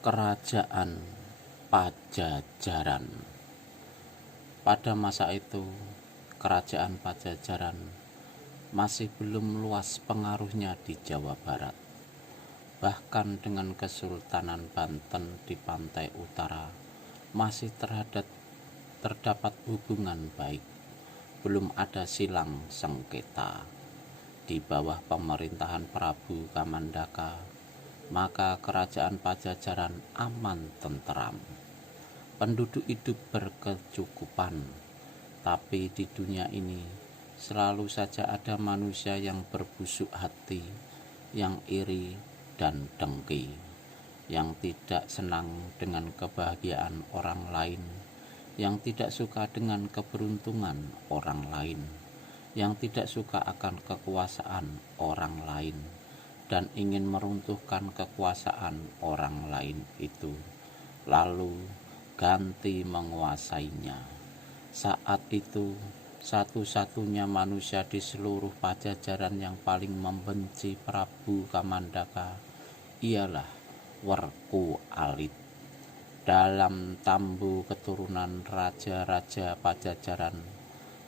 Kerajaan Pajajaran. Pada masa itu, kerajaan Pajajaran masih belum luas pengaruhnya di Jawa Barat. Bahkan dengan Kesultanan Banten di pantai utara masih terdapat hubungan baik. Belum ada silang sengketa. Di bawah pemerintahan Prabu Kamandaka, maka kerajaan Pajajaran aman tenteram. Penduduk hidup berkecukupan, tapi di dunia ini selalu saja ada manusia yang berbusuk hati, yang iri dan dengki, yang tidak senang dengan kebahagiaan orang lain, yang tidak suka dengan keberuntungan orang lain, yang tidak suka akan kekuasaan orang lain, dan ingin meruntuhkan kekuasaan orang lain itu, lalu ganti menguasainya. Saat itu, satu-satunya manusia di seluruh Pajajaran yang paling membenci Prabu Kamandaka ialah Werku Alit. Dalam tambu keturunan raja-raja Pajajaran,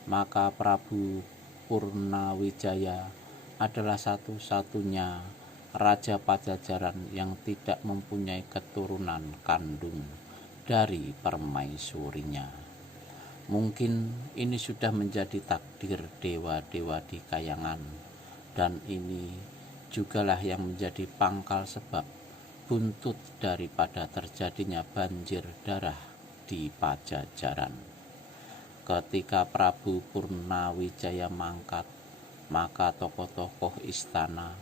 maka Prabu Purnawijaya adalah satu-satunya raja Pajajaran yang tidak mempunyai keturunan kandung dari permaisurinya. Mungkin ini sudah menjadi takdir dewa-dewa di Kayangan, dan ini jugalah yang menjadi pangkal sebab buntut daripada terjadinya banjir darah di Pajajaran. Ketika Prabu Purnawijaya mangkat, maka tokoh-tokoh istana,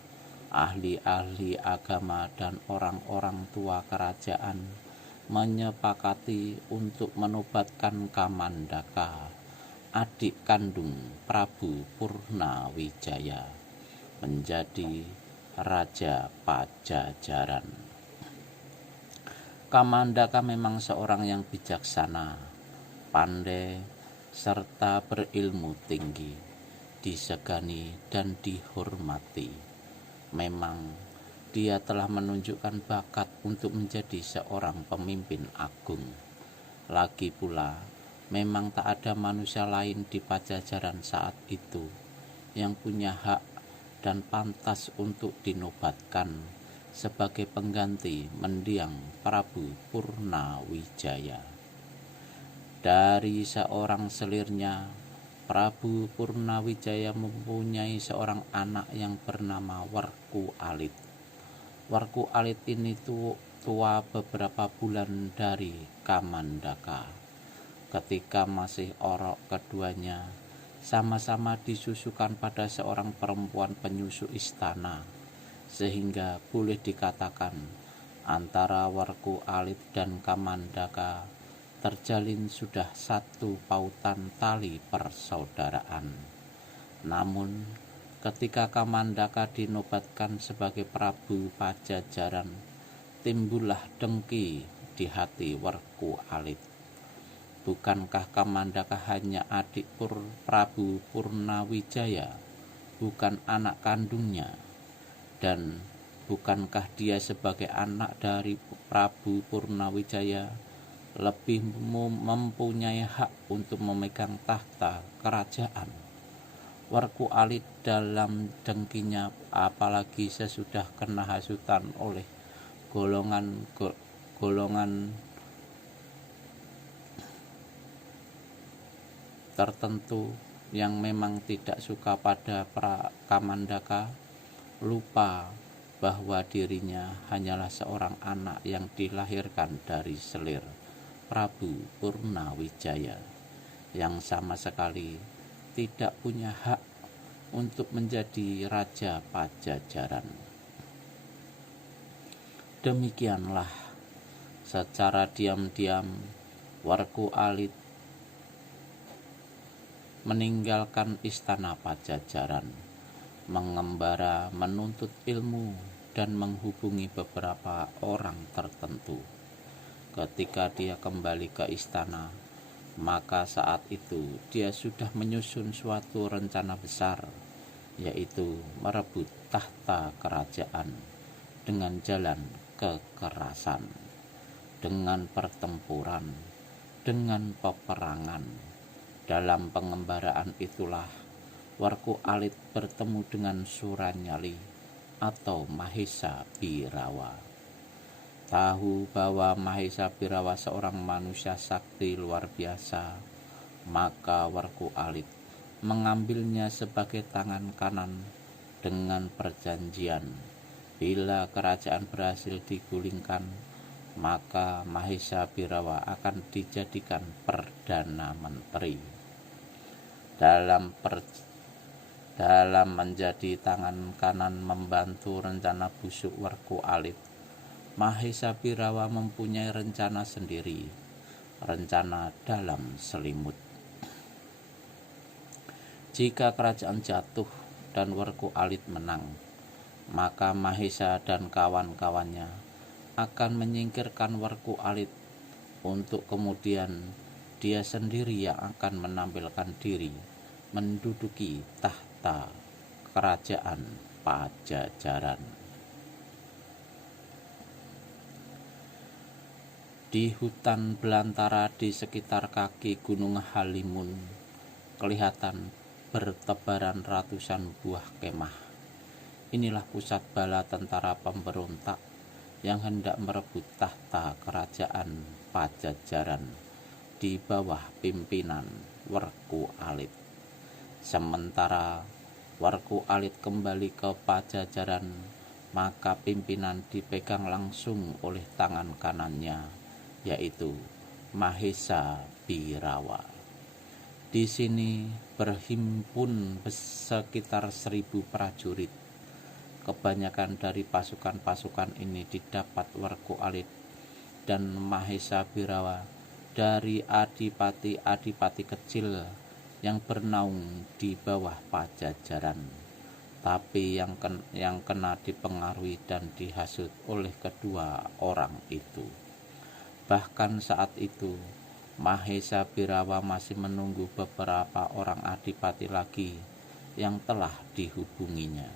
ahli-ahli agama, dan orang-orang tua kerajaan menyepakati untuk menobatkan Kamandaka, adik kandung Prabu Purnawijaya, menjadi Raja Pajajaran. Kamandaka memang seorang yang bijaksana, pandai, serta berilmu tinggi, disegani dan dihormati. Memang dia telah menunjukkan bakat untuk menjadi seorang pemimpin agung. Lagi pula, memang tak ada manusia lain di Pajajaran saat itu yang punya hak dan pantas untuk dinobatkan sebagai pengganti mendiang Prabu Purnawijaya. Dari seorang selirnya, Prabu Purnawijaya mempunyai seorang anak yang bernama Werku Alit. Werku Alit ini tua beberapa bulan dari Kamandaka. Ketika masih orok, keduanya sama-sama disusukan pada seorang perempuan penyusu istana, sehingga boleh dikatakan antara Werku Alit dan Kamandaka terjalin sudah satu pautan tali persaudaraan. Namun ketika Kamandaka dinobatkan sebagai Prabu Pajajaran, timbullah dengki di hati Werku Alit. Bukankah Kamandaka hanya adik Prabu Purnawijaya, bukan anak kandungnya? Dan bukankah dia sebagai anak dari Prabu Purnawijaya lebih mempunyai hak untuk memegang tahta kerajaan? Werku Alit dalam dengkinya, apalagi sesudah kena hasutan oleh golongan tertentu yang memang tidak suka pada Kamandaka, lupa bahwa dirinya hanyalah seorang anak yang dilahirkan dari selir Prabu Purnawijaya, yang sama sekali tidak punya hak untuk menjadi Raja Pajajaran. Demikianlah, secara diam-diam Werku Alit meninggalkan istana Pajajaran, mengembara menuntut ilmu dan menghubungi beberapa orang tertentu. Ketika dia kembali ke istana, maka saat itu dia sudah menyusun suatu rencana besar, yaitu merebut tahta kerajaan dengan jalan kekerasan. dengan pertempuran, dengan peperangan. Dalam pengembaraan itulah Warku Alit bertemu dengan Suranyali atau Mahesa Birawa. Tahu bahwa Mahesa Birawa seorang manusia sakti luar biasa, maka Warku Alit mengambilnya sebagai tangan kanan dengan perjanjian. Bila kerajaan berhasil digulingkan, maka Mahesa Birawa akan dijadikan Perdana Menteri. Dalam menjadi tangan kanan membantu rencana busuk Warku Alit, Mahesa Birawa mempunyai rencana sendiri, rencana dalam selimut. Jika kerajaan jatuh dan Warku Alit menang, maka Mahesa dan kawan-kawannya akan menyingkirkan Warku Alit untuk kemudian dia sendiri yang akan menampilkan diri menduduki tahta kerajaan Pajajaran. Di hutan belantara di sekitar kaki Gunung Halimun kelihatan bertebaran ratusan buah kemah. Inilah pusat bala tentara pemberontak yang hendak merebut tahta kerajaan Pajajaran di bawah pimpinan Warku Alit. Sementara Warku Alit kembali ke Pajajaran, maka pimpinan dipegang langsung oleh tangan kanannya, yaitu Mahesa Birawa. Di sini berhimpun sekitar 1.000 prajurit. Kebanyakan dari pasukan-pasukan ini didapat Warku Alit dan Mahesa Birawa dari adipati-adipati kecil yang bernaung di bawah Pajajaran, tapi yang kena dipengaruhi dan dihasut oleh kedua orang itu. Bahkan saat itu Mahesa Birawa masih menunggu beberapa orang adipati lagi yang telah dihubunginya.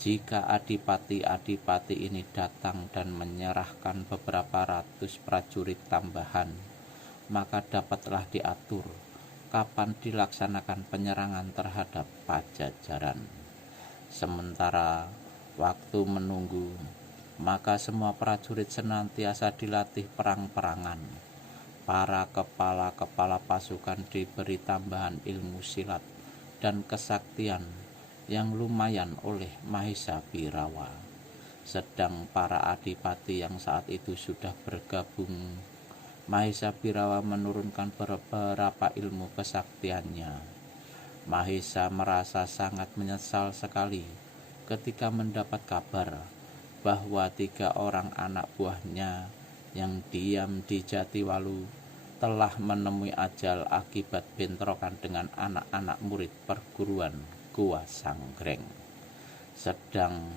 Jika adipati-adipati ini datang dan menyerahkan beberapa ratus prajurit tambahan, maka dapatlah diatur kapan dilaksanakan penyerangan terhadap Pajajaran. Sementara waktu menunggu, maka semua prajurit senantiasa dilatih perang-perangan. Para kepala-kepala pasukan diberi tambahan ilmu silat dan kesaktian yang lumayan oleh Mahesa Birawa. Sedang para adipati yang saat itu sudah bergabung, Mahesa Birawa menurunkan beberapa ilmu kesaktiannya. Mahesa merasa sangat menyesal sekali ketika mendapat kabar bahwa 3 orang anak buahnya yang diam di Jatiwalu telah menemui ajal akibat bentrokan dengan anak-anak murid perguruan Gua Sanggreng. Sedang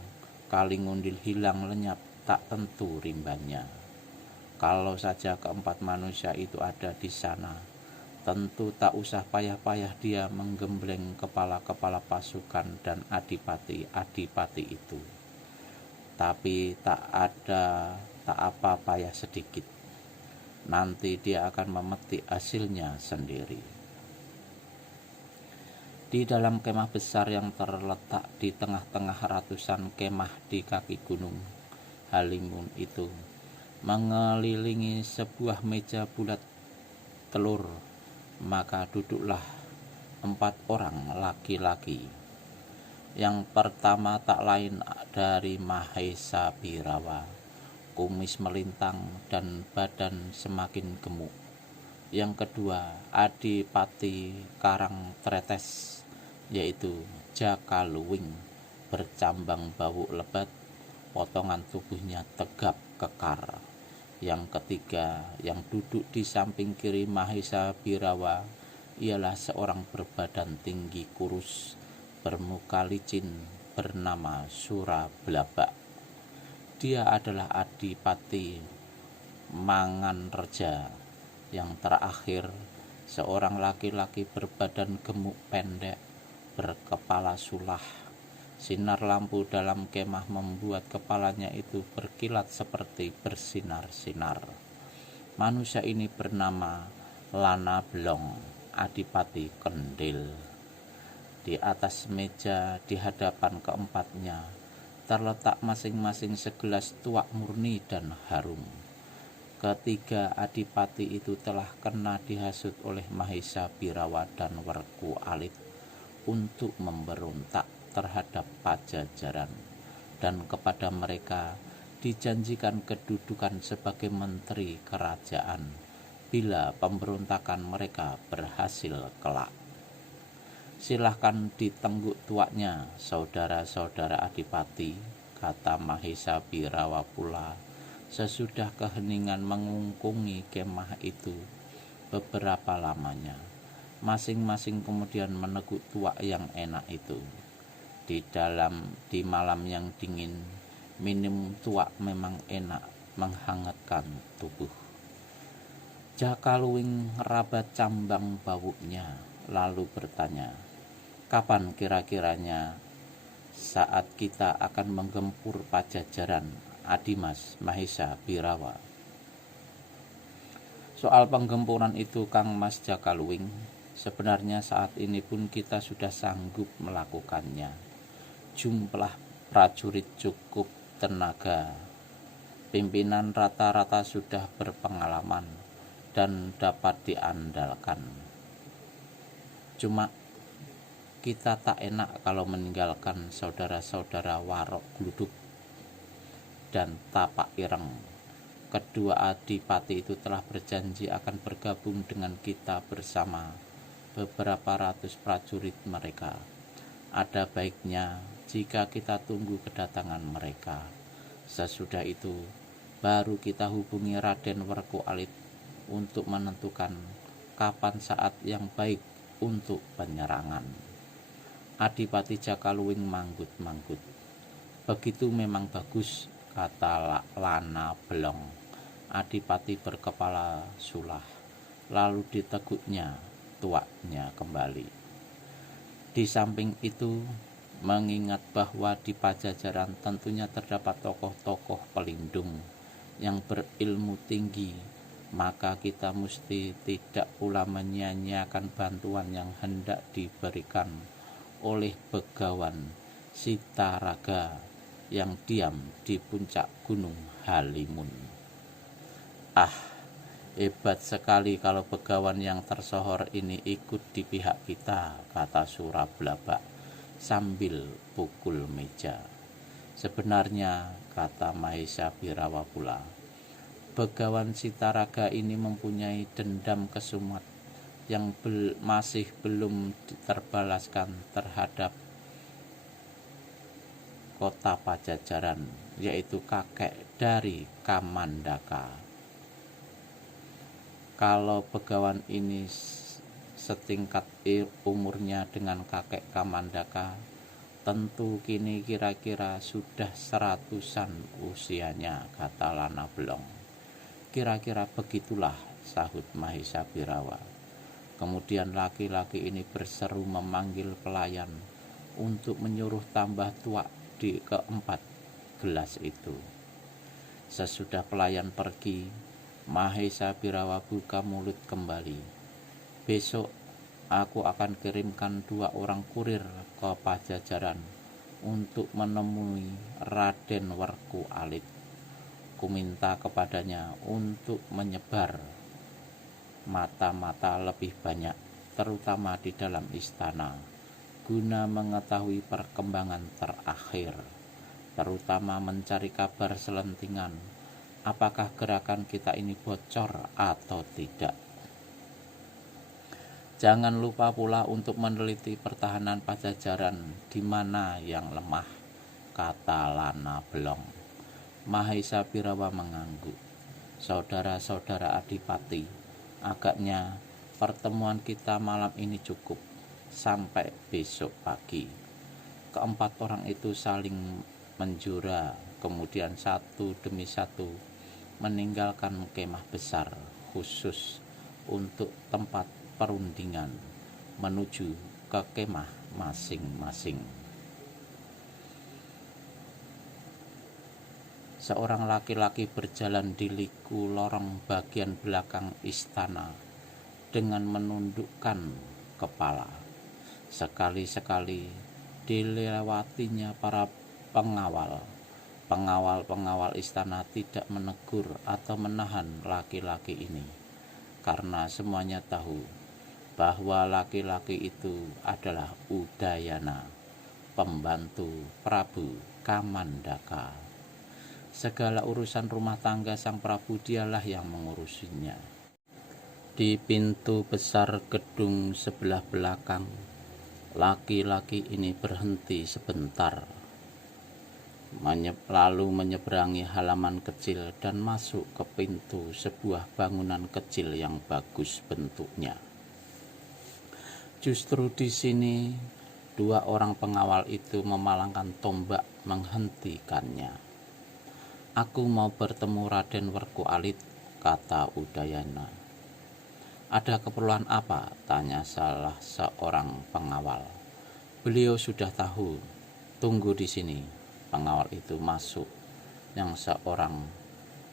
Kalingundil hilang lenyap tak tentu rimbannya. Kalau saja keempat manusia itu ada di sana, tentu tak usah payah-payah dia menggembleng kepala-kepala pasukan dan adipati-adipati itu. Tapi tak apa payah sedikit. Nanti dia akan memetik hasilnya sendiri. Di dalam kemah besar yang terletak di tengah-tengah ratusan kemah di kaki Gunung Halimun itu, mengelilingi sebuah meja bulat telur, maka duduklah 4 orang laki-laki. Yang pertama tak lain dari Mahesa Birawa, kumis melintang dan badan semakin gemuk. Yang kedua Adipati Karangtretes, yaitu Jakaluwing, bercambang bau lebat, potongan tubuhnya tegap kekar. Yang ketiga yang duduk di samping kiri Mahesa Birawa ialah seorang berbadan tinggi kurus, bermuka licin, bernama Surablabak. Dia adalah Adipati Manganreja. Yang terakhir seorang laki-laki berbadan gemuk pendek, berkepala sulah. Sinar lampu dalam kemah membuat kepalanya itu berkilat seperti bersinar-sinar. Manusia ini bernama Lana Blong, Adipati Kendil. Di atas meja di hadapan keempatnya terletak masing-masing segelas tuak murni dan harum. Ketiga adipati itu telah kena dihasut oleh Mahesa Birawa dan Werku Alit untuk memberontak terhadap Pajajaran, dan kepada mereka dijanjikan kedudukan sebagai menteri kerajaan bila pemberontakan mereka berhasil kelak. Silahkan ditengguk tuaknya, saudara-saudara adipati, kata Mahesa Birawa pula sesudah keheningan mengungkungi kemah itu beberapa lamanya. Masing-masing kemudian meneguk tuak yang enak itu. Di malam yang dingin, minum tuak memang enak menghangatkan tubuh. Jakaluwing rabat cambang baunya, lalu bertanya, kapan kira-kiranya saat kita akan menggempur Pajajaran, Adimas Mahesa Birawa? Soal penggempuran itu, Kang Mas Jakaluwing, sebenarnya saat ini pun kita sudah sanggup melakukannya. Jumlah prajurit cukup, tenaga pimpinan rata-rata sudah berpengalaman dan dapat diandalkan. Cuma kita tak enak kalau meninggalkan saudara-saudara Warok Gluduk dan Tapak Ireng. Kedua adipati itu telah berjanji akan bergabung dengan kita bersama beberapa ratus prajurit mereka. Ada baiknya jika kita tunggu kedatangan mereka. Sesudah itu baru kita hubungi Raden Werku Alit untuk menentukan kapan saat yang baik untuk penyerangan. Adipati Jakaluwing manggut-manggut. Begitu memang bagus, kata Lana Blong, adipati berkepala sulah. Lalu diteguknya tuaknya kembali. Di samping itu, mengingat bahwa di Pajajaran tentunya terdapat tokoh-tokoh pelindung yang berilmu tinggi, maka kita mesti tidak pula menyia-nyiakan bantuan yang hendak diberikan oleh Begawan Sitaraga yang diam di puncak Gunung Halimun. Ah, hebat sekali kalau Begawan yang tersohor ini ikut di pihak kita, kata Surablabak sambil pukul meja. Sebenarnya, kata Mahesa Birawa pula, Begawan Sitaraga ini mempunyai dendam kesumat yang masih belum terbalaskan terhadap kota Pajajaran, yaitu kakek dari Kamandaka. Kalau Begawan ini setingkat umurnya dengan kakek Kamandaka, tentu kini kira-kira sudah 100-an usianya, kata Lana Blong. Kira-kira begitulah, sahut Mahesa Birawa. Kemudian laki-laki ini berseru memanggil pelayan untuk menyuruh tambah tuak di keempat gelas itu. Sesudah pelayan pergi, Mahesa Birawa buka mulut kembali. Besok aku akan kirimkan 2 orang kurir ke Pajajaran untuk menemui Raden Werku Alit. Kuminta kepadanya untuk menyebar mata-mata lebih banyak, terutama di dalam istana, guna mengetahui perkembangan terakhir, terutama mencari kabar selentingan apakah gerakan kita ini bocor atau tidak. Jangan lupa pula untuk meneliti pertahanan Pajajaran di mana yang lemah, kata Lana Blong. Mahesa Birawa mengangguk. Saudara-saudara adipati, agaknya pertemuan kita malam ini cukup sampai besok pagi. Keempat orang itu saling menjura, kemudian satu demi satu meninggalkan kemah besar khusus untuk tempat perundingan menuju ke kemah masing-masing. seorang laki-laki berjalan di liku lorong bagian belakang istana dengan menundukkan kepala. Sekali-sekali dilewatinya para pengawal. Pengawal-pengawal istana tidak menegur atau menahan laki-laki ini, karena semuanya tahu bahwa laki-laki itu adalah Udayana, pembantu Prabu Kamandaka. Segala urusan rumah tangga sang Prabu dialah yang mengurusinya. Di pintu besar gedung sebelah belakang, laki-laki ini berhenti sebentar, lalu menyeberangi halaman kecil dan masuk ke pintu sebuah bangunan kecil yang bagus bentuknya. Justru di sini, dua orang pengawal itu memalangkan tombak menghentikannya. "Aku mau bertemu Raden Werku Alit," kata Udayana. "Ada keperluan apa?" tanya salah seorang pengawal. "Beliau sudah tahu. Tunggu di sini." Pengawal itu masuk, yang seorang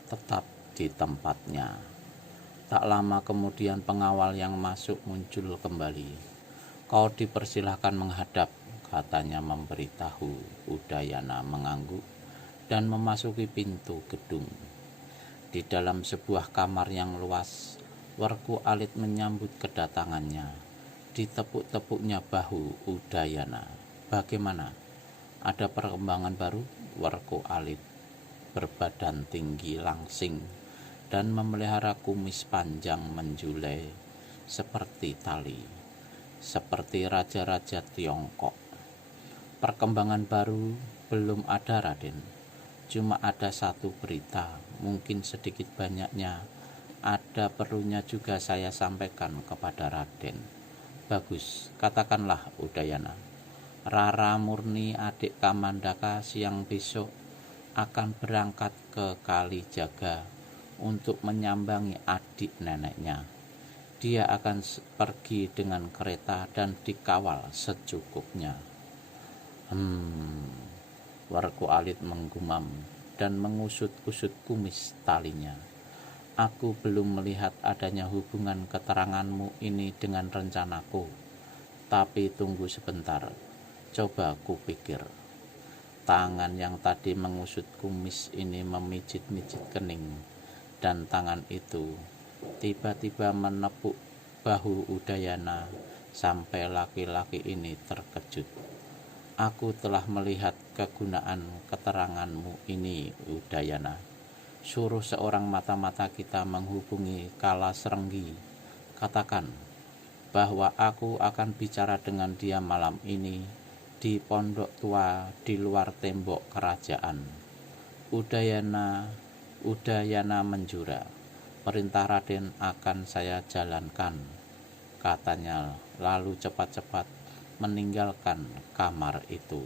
tetap di tempatnya. Tak lama kemudian pengawal yang masuk muncul kembali. "Kau dipersilahkan menghadap," katanya memberitahu. Udayana mengangguk dan memasuki pintu gedung. Di dalam sebuah kamar yang luas, Werku Alit menyambut kedatangannya. Ditepuk-tepuknya bahu Udayana. "Bagaimana? Ada perkembangan baru?" Werku Alit berbadan tinggi langsing dan memelihara kumis panjang menjulai seperti tali, seperti raja-raja Tiongkok. "Perkembangan baru belum ada, Raden. Cuma ada satu berita, mungkin sedikit banyaknya ada perlunya juga saya sampaikan kepada Raden." "Bagus, katakanlah." Udayana. "Rara Murni, adik Kamandaka, siang besok akan berangkat ke Kalijaga untuk menyambangi adik neneknya. Dia akan pergi dengan kereta dan dikawal secukupnya." Werku Alit menggumam dan mengusut-usut kumis talinya. "Aku belum melihat adanya hubungan keteranganmu ini dengan rencanaku. Tapi tunggu sebentar, coba kupikir." Tangan yang tadi mengusut kumis ini memijit-mijit kening, dan tangan itu tiba-tiba menepuk bahu Udayana sampai laki-laki ini terkejut. "Aku telah melihat kegunaan keteranganmu ini, Udayana. Suruh seorang mata-mata kita menghubungi Kalasrenggi. Katakan bahwa aku akan bicara dengan dia malam ini di pondok tua di luar tembok kerajaan." Udayana menjura. "Perintah Raden akan saya jalankan," katanya, lalu cepat-cepat meninggalkan kamar itu.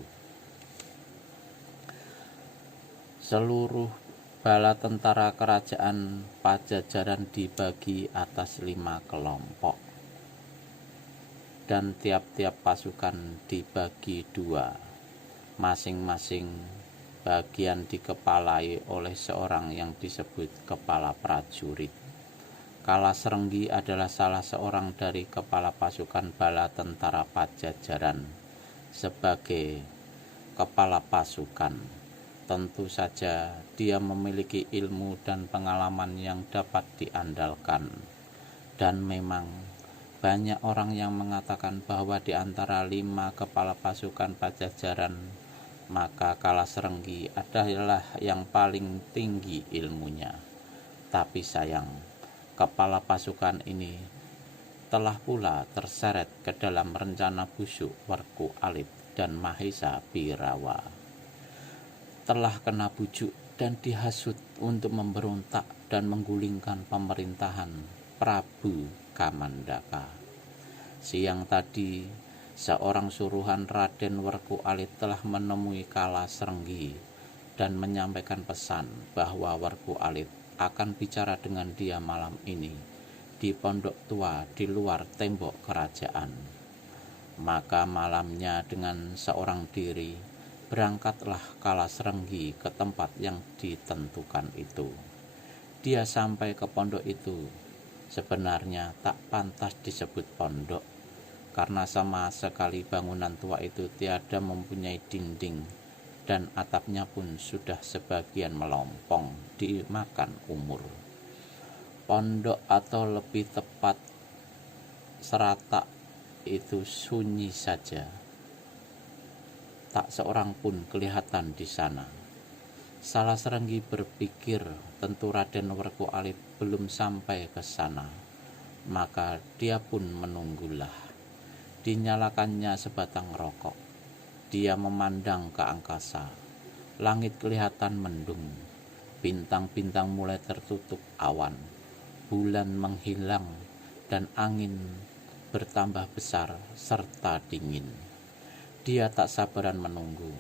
Seluruh bala tentara kerajaan Pajajaran dibagi atas 5 kelompok, dan tiap-tiap pasukan dibagi 2. Masing-masing bagian dikepalai oleh seorang yang disebut kepala prajurit. Kalasrenggi adalah salah seorang dari kepala pasukan bala tentara Pajajaran. Sebagai kepala pasukan, tentu saja dia memiliki ilmu dan pengalaman yang dapat diandalkan. Dan memang banyak orang yang mengatakan bahwa di antara 5 kepala pasukan Pajajaran, maka Kalasrenggi adalah yang paling tinggi ilmunya. Tapi sayang, kepala pasukan ini telah pula terseret ke dalam rencana busuk Werku Alit dan Mahesa Birawa. Telah kena bujuk dan dihasut untuk memberontak dan menggulingkan pemerintahan Prabu Kamandaka. Siang tadi, seorang suruhan Raden Werku Alit telah menemui Kalasrenggi dan menyampaikan pesan bahwa Werku Alit akan bicara dengan dia malam ini di pondok tua di luar tembok kerajaan. Maka malamnya dengan seorang diri, Berangkatlah Kalasrenggi ke tempat yang ditentukan itu. Dia sampai ke pondok itu. Sebenarnya tak pantas disebut pondok, karena sama sekali bangunan tua itu tiada mempunyai dinding, dan atapnya pun sudah sebagian melompong dimakan umur. Pondok atau lebih tepat serata itu sunyi saja. Tak seorang pun kelihatan di sana. Salasrenggi berpikir tentu Raden Werku Alit belum sampai ke sana, maka dia pun menunggulah. Dinyalakannya sebatang rokok. Dia memandang ke angkasa. Langit kelihatan mendung. Bintang-bintang mulai tertutup awan. Bulan menghilang dan angin bertambah besar serta dingin. Dia tak sabaran menunggu.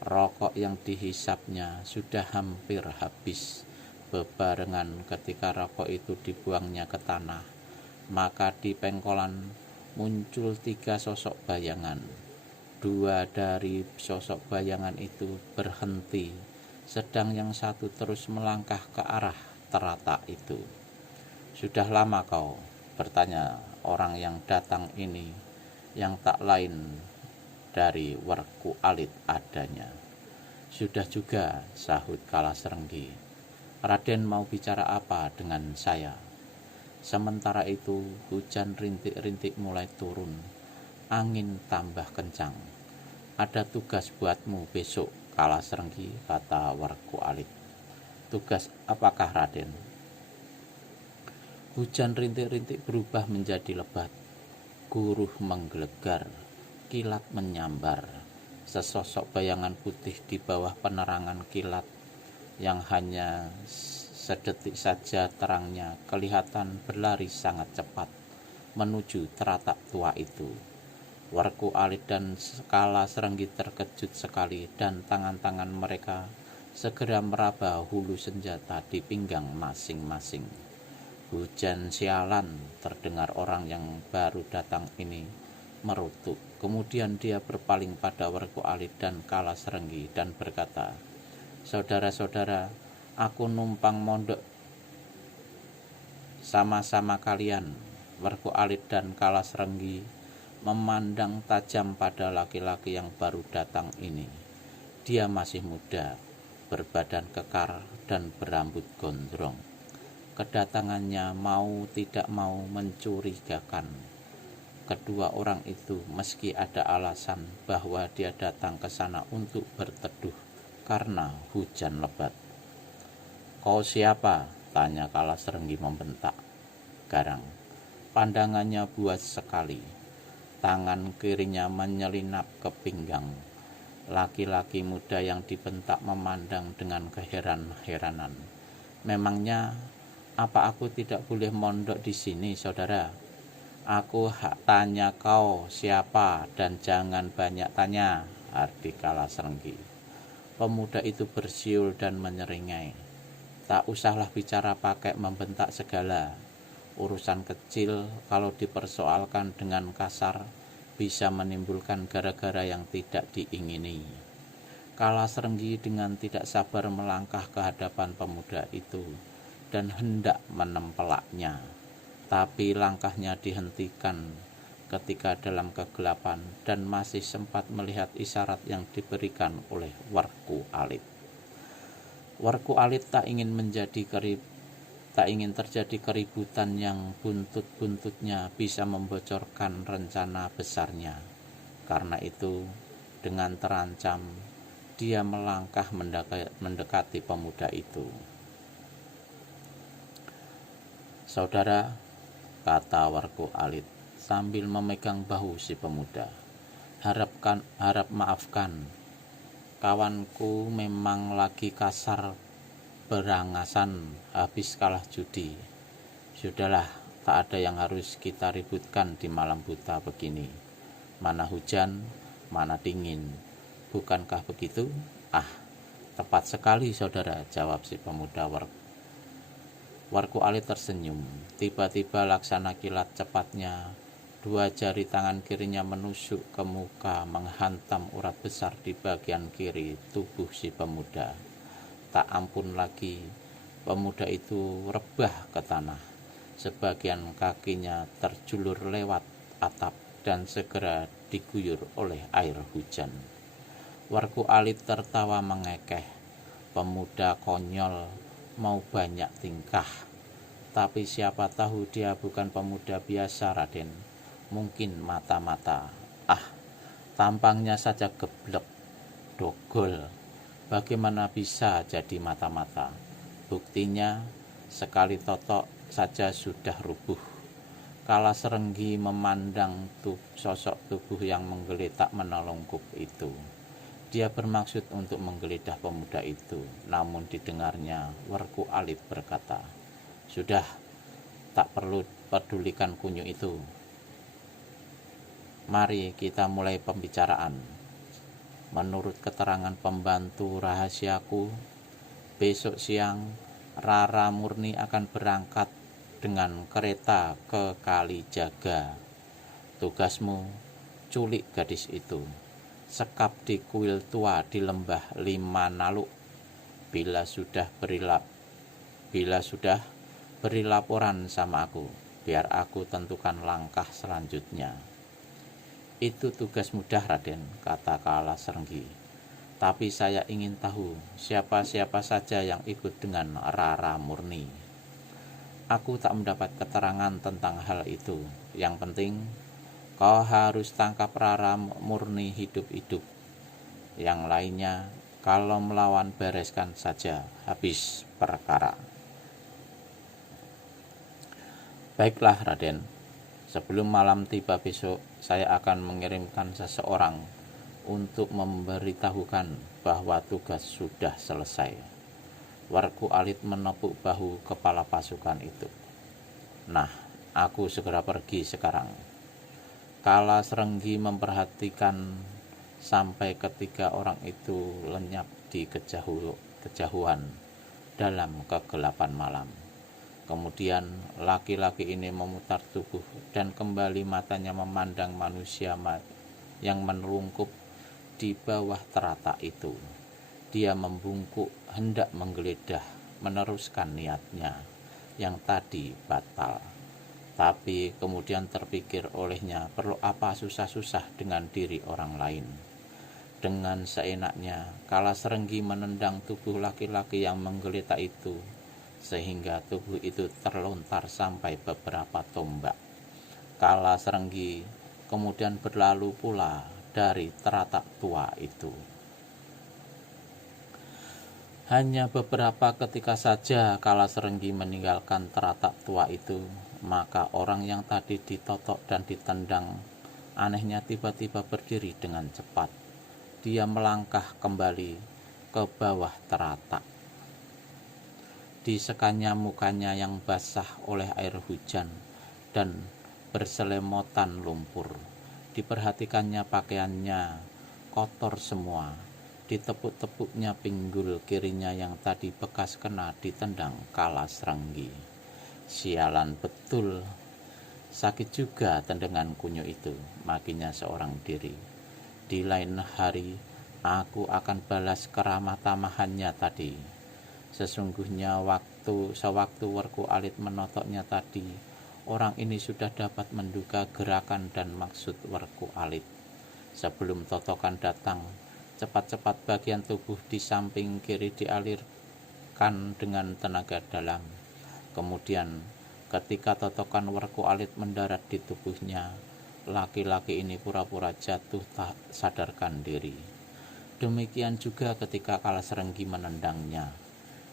Rokok yang dihisapnya sudah hampir habis. Bebarengan ketika rokok itu dibuangnya ke tanah, maka di pengkolan muncul 3 sosok bayangan. 2 dari sosok bayangan itu berhenti, sedang yang satu terus melangkah ke arah teratak itu. "Sudah lama kau?" bertanya orang yang datang ini, yang tak lain dari Werku Alit adanya. "Sudah juga," sahut Kalasrenggi. "Raden mau bicara apa dengan saya?" Sementara itu hujan rintik-rintik mulai turun. Angin tambah kencang. "Ada tugas buatmu besok, Kalasrenggi," kata Werku Alit. "Tugas apakah, Raden?" Hujan rintik-rintik berubah menjadi lebat. Guruh menggelegar. Kilat menyambar. Sesosok bayangan putih di bawah penerangan kilat yang hanya sedetik saja terangnya kelihatan berlari sangat cepat menuju teratak tua itu. Werku Alit dan Kalasrenggi terkejut sekali, dan tangan-tangan mereka segera meraba hulu senjata di pinggang masing-masing. "Hujan sialan," terdengar orang yang baru datang ini merutuk. Kemudian dia berpaling pada Werku Alit dan Kalasrenggi dan berkata, "Saudara-saudara, aku numpang mondok sama-sama kalian." Werku Alit dan Kalasrenggi memandang tajam pada laki-laki yang baru datang ini. Dia masih muda, berbadan kekar dan berambut gondrong. Kedatangannya mau tidak mau mencurigakan. Kedua orang itu meski ada alasan bahwa dia datang ke sana untuk berteduh karena hujan lebat. "Kau siapa?" tanya Kalasrenggi membentak garang. Pandangannya buas sekali. Tangan kirinya menyelinap ke pinggang. Laki-laki muda yang dibentak memandang dengan keheran-heranan. "Memangnya apa aku tidak boleh mondok di sini, saudara? Aku tanya kau siapa, dan jangan banyak tanya," arti Kalasrenggi. Pemuda itu bersiul dan menyeringai. "Tak usahlah bicara pakai membentak segala. Urusan kecil kalau dipersoalkan dengan kasar bisa menimbulkan gara-gara yang tidak diingini." Kalasrenggi dengan tidak sabar melangkah ke hadapan pemuda itu dan hendak menempelaknya. Tapi langkahnya dihentikan ketika dalam kegelapan dan masih sempat melihat isyarat yang diberikan oleh Werku Alit. Werku Alit tak ingin terjadi keributan yang buntut-buntutnya bisa membocorkan rencana besarnya. Karena itu, dengan terancam, dia melangkah mendekati pemuda itu. "Saudara," kata Werku Alit sambil memegang bahu si pemuda, harap maafkan. Kawanku memang lagi kasar berangasan habis kalah judi. Sudahlah, tak ada yang harus kita ributkan di malam buta begini. Mana hujan, mana dingin. Bukankah begitu?" "Ah, tepat sekali, saudara," jawab si pemuda. Werku Alit tersenyum. Tiba-tiba laksana kilat cepatnya Dua jari tangan kirinya menusuk ke muka, menghantam urat besar di bagian kiri tubuh si pemuda. Tak ampun lagi, pemuda itu rebah ke tanah. Sebagian kakinya terjulur lewat atap dan segera diguyur oleh air hujan. Warku Alit tertawa mengekeh. Pemuda konyol, mau banyak tingkah. Tapi siapa tahu dia bukan pemuda biasa, Raden. Mungkin mata-mata. Ah, tampangnya saja geblek, dogol. Bagaimana bisa jadi mata-mata? Buktinya, sekali totok saja sudah rubuh. Kala Serenggi memandang sosok tubuh yang menggeletak menelungkup itu. Dia bermaksud untuk menggeledah pemuda itu, namun didengarnya Warku Alit berkata, "Sudah, tak perlu pedulikan kunyuk itu. Mari kita mulai pembicaraan. Menurut keterangan pembantu rahasiaku, besok siang Rara Murni akan berangkat dengan kereta ke Kalijaga. Tugasmu culik gadis itu, sekap di kuil tua di lembah Lima Naluk. Bila sudah beri laporan sama aku, biar aku tentukan langkah selanjutnya." "Itu tugas mudah, Raden," kata Kala Serenggi. "Tapi saya ingin tahu siapa-siapa saja yang ikut dengan Rara Murni." "Aku tak mendapat keterangan tentang hal itu. Yang penting, kau harus tangkap Rara Murni hidup-hidup. Yang lainnya, kalau melawan bereskan saja, habis perkara." "Baiklah, Raden. Sebelum malam tiba besok, saya akan mengirimkan seseorang untuk memberitahukan bahwa tugas sudah selesai." Warku Alit menepuk bahu kepala pasukan itu. "Nah, aku segera pergi sekarang." Kala Serenggi memperhatikan sampai ketiga orang itu lenyap di kejauhan dalam kegelapan malam. Kemudian laki-laki ini memutar tubuh dan kembali matanya memandang manusia yang menelungkup di bawah teratak itu. Dia membungkuk hendak menggeledah, meneruskan niatnya yang tadi batal. Tapi kemudian terpikir olehnya, perlu apa susah-susah dengan diri orang lain. Dengan seenaknya, Kala Serenggi menendang tubuh laki-laki yang menggeletak itu, sehingga tubuh itu terlontar sampai beberapa tombak. Kala Serenggi kemudian berlalu pula dari teratak tua itu. Hanya beberapa ketika saja Kala Serenggi meninggalkan teratak tua itu, maka orang yang tadi ditotok dan ditendang anehnya tiba-tiba berdiri dengan cepat. Dia melangkah kembali ke bawah teratak. Disekanya mukanya yang basah oleh air hujan dan berselemotan lumpur. Diperhatikannya pakaiannya kotor semua. Ditepuk-tepuknya pinggul kirinya yang tadi bekas kena ditendang Kala Serenggi. "Sialan betul, sakit juga tendangan kunyuk itu," makinya seorang diri. "Di lain hari aku akan balas keramah tamahannya tadi." Sesungguhnya sewaktu Warku Alit menotoknya tadi, orang ini sudah dapat menduga gerakan dan maksud Warku Alit. Sebelum totokan datang, cepat-cepat bagian tubuh di samping kiri dialirkan dengan tenaga dalam. Kemudian ketika totokan Warku Alit mendarat di tubuhnya, laki-laki ini pura-pura jatuh tak sadarkan diri. Demikian juga ketika Kala Serenggi menendangnya.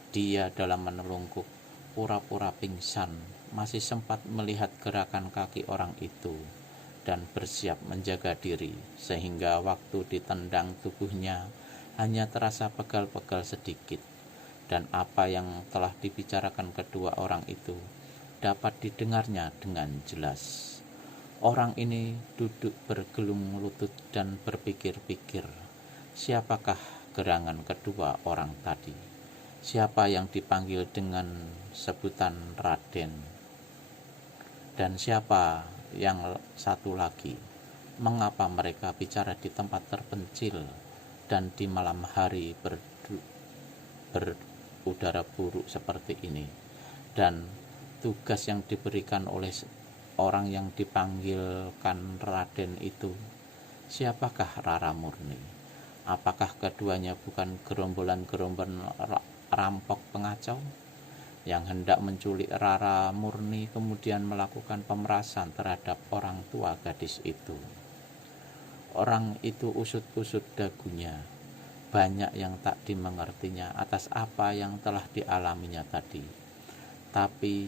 Dia dalam menelungkup, pura-pura pingsan, masih sempat melihat gerakan kaki orang itu dan bersiap menjaga diri, sehingga waktu ditendang tubuhnya hanya terasa pegal-pegal sedikit, dan apa yang telah dibicarakan kedua orang itu dapat didengarnya dengan jelas. Orang ini duduk bergelung lutut dan berpikir-pikir, siapakah gerangan kedua orang tadi? Siapa yang dipanggil dengan sebutan Raden? Dan siapa yang satu lagi, mengapa mereka bicara di tempat terpencil dan di malam hari berudara buruk seperti ini? Dan tugas yang diberikan oleh orang yang dipanggilkan Raden itu, siapakah Rara Murni? Apakah keduanya bukan gerombolan-gerombolan rampok pengacau yang hendak menculik Rara Murni kemudian melakukan pemerasan terhadap orang tua gadis itu? Orang itu usut-usut dagunya, banyak yang tak dimengertinya atas apa yang telah dialaminya tadi. Tapi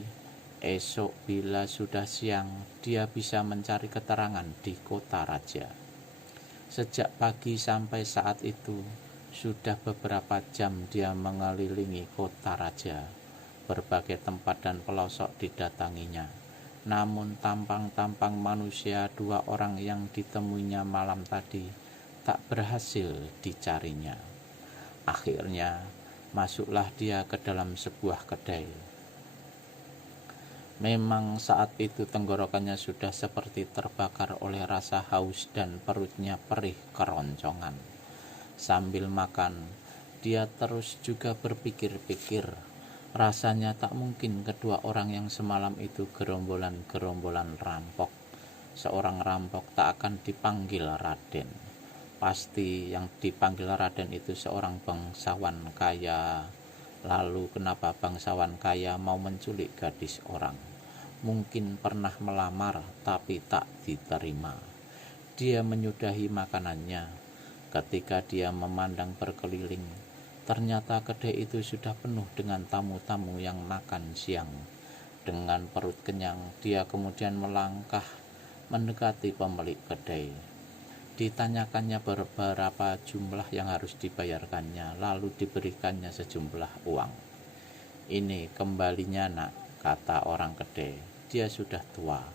esok bila sudah siang, dia bisa mencari keterangan di kota raja. Sejak pagi sampai saat itu, sudah beberapa jam dia mengelilingi kota raja. Berbagai tempat dan pelosok didatanginya. Namun tampang-tampang manusia dua orang yang ditemuinya malam tadi tak berhasil dicarinya. Akhirnya masuklah dia ke dalam sebuah kedai. Memang saat itu tenggorokannya sudah seperti terbakar oleh rasa haus dan perutnya perih keroncongan. Sambil makan, dia terus juga berpikir-pikir. Rasanya tak mungkin kedua orang yang semalam itu gerombolan-gerombolan rampok. Seorang rampok tak akan dipanggil Raden. Pasti yang dipanggil Raden itu seorang bangsawan kaya. Lalu kenapa bangsawan kaya mau menculik gadis orang? Mungkin pernah melamar tapi tak diterima. Dia menyudahi makanannya. Ketika dia memandang berkeliling, ternyata kedai itu sudah penuh dengan tamu-tamu yang makan siang. Dengan perut kenyang, dia kemudian melangkah mendekati pemilik kedai. Ditanyakannya beberapa jumlah yang harus dibayarkannya, lalu diberikannya sejumlah uang. "Ini kembalinya, nak," kata orang kedai. Dia sudah tua,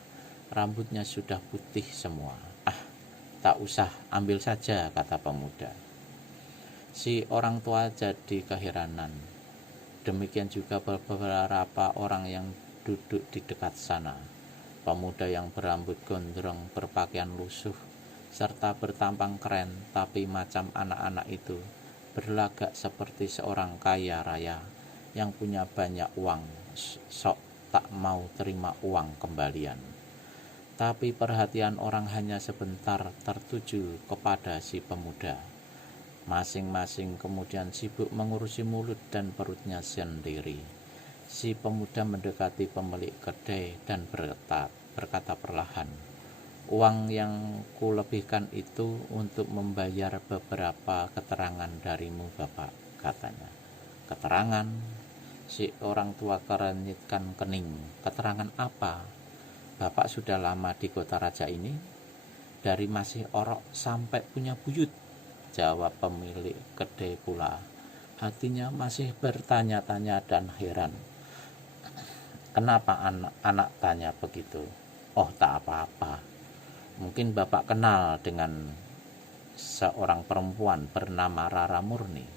rambutnya sudah putih semua. "Ah, tak usah, ambil saja," kata pemuda. Si orang tua jadi keheranan. Demikian juga beberapa orang yang duduk di dekat sana. Pemuda yang berambut gondrong, berpakaian lusuh, serta bertampang keren, tapi macam anak-anak itu, berlagak seperti seorang kaya raya yang punya banyak uang, sok tak mau terima uang kembalian. Tapi perhatian orang hanya sebentar tertuju kepada si pemuda. Masing-masing kemudian sibuk mengurusi mulut dan perutnya sendiri. Si pemuda mendekati pemilik kedai dan berkata perlahan, "Uang yang kulebihkan itu untuk membayar beberapa keterangan darimu, Bapak," katanya. "Keterangan?" Si orang tua kerenyitkan kening. "Keterangan apa? Bapak sudah lama di kota raja ini? Dari masih orok sampai punya buyut," jawab pemilik kedai pula. Hatinya masih bertanya-tanya dan heran. "Kenapa anak-anak tanya begitu?" "Oh, tak apa-apa. Mungkin Bapak kenal dengan seorang perempuan bernama Rara Murni."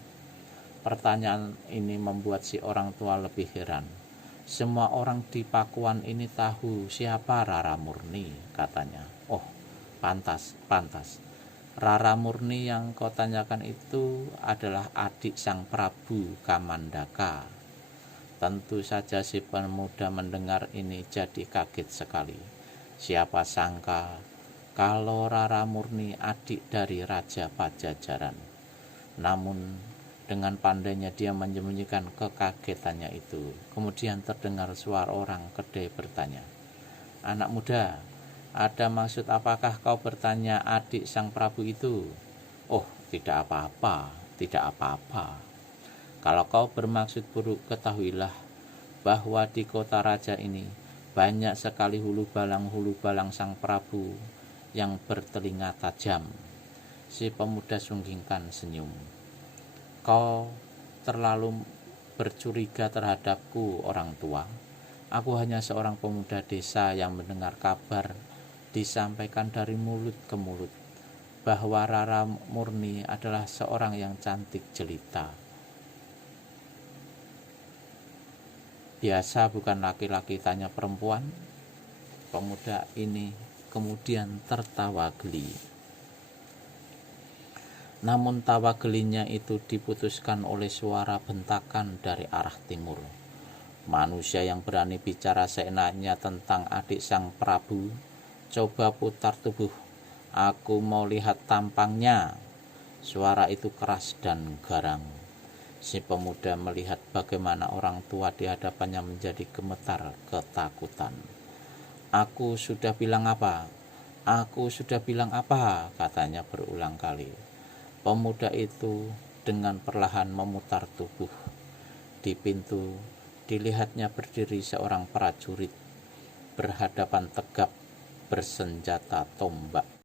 Pertanyaan ini membuat si orang tua lebih heran. "Semua orang di Pakuan ini tahu siapa Rara Murni," katanya. "Oh, pantas. Rara Murni yang kau tanyakan itu adalah adik sang Prabu Kamandaka." Tentu saja si pemuda mendengar ini jadi kaget sekali. Siapa sangka kalau Rara Murni adik dari Raja Pajajaran. Namun dengan pandainya dia menyembunyikan kekagetannya itu. Kemudian terdengar suara orang kedai bertanya, "Anak muda, ada maksud apakah kau bertanya adik sang Prabu itu?" "Oh, tidak apa-apa. Kalau kau bermaksud buruk, ketahuilah bahwa di kota raja ini banyak sekali hulu balang sang Prabu yang bertelinga tajam." Si pemuda sunggingkan senyum. "Kau terlalu bercuriga terhadapku, orang tua. Aku hanya seorang pemuda desa yang mendengar kabar disampaikan dari mulut ke mulut bahwa Rara Murni adalah seorang yang cantik jelita. Biasa bukan laki-laki tanya perempuan?" Pemuda ini kemudian tertawa geli. Namun tawa gelinya itu diputuskan oleh suara bentakan dari arah timur. Manusia yang berani bicara seenaknya tentang adik sang Prabu, coba putar tubuh, aku mau lihat tampangnya. Suara itu keras dan garang. Si pemuda melihat bagaimana orang tua di hadapannya menjadi gemetar ketakutan. Aku sudah bilang apa? Aku sudah bilang apa? Katanya berulang kali. Pemuda itu dengan perlahan memutar tubuh. Di pintu dilihatnya berdiri seorang prajurit berhadapan tegap bersenjata tombak.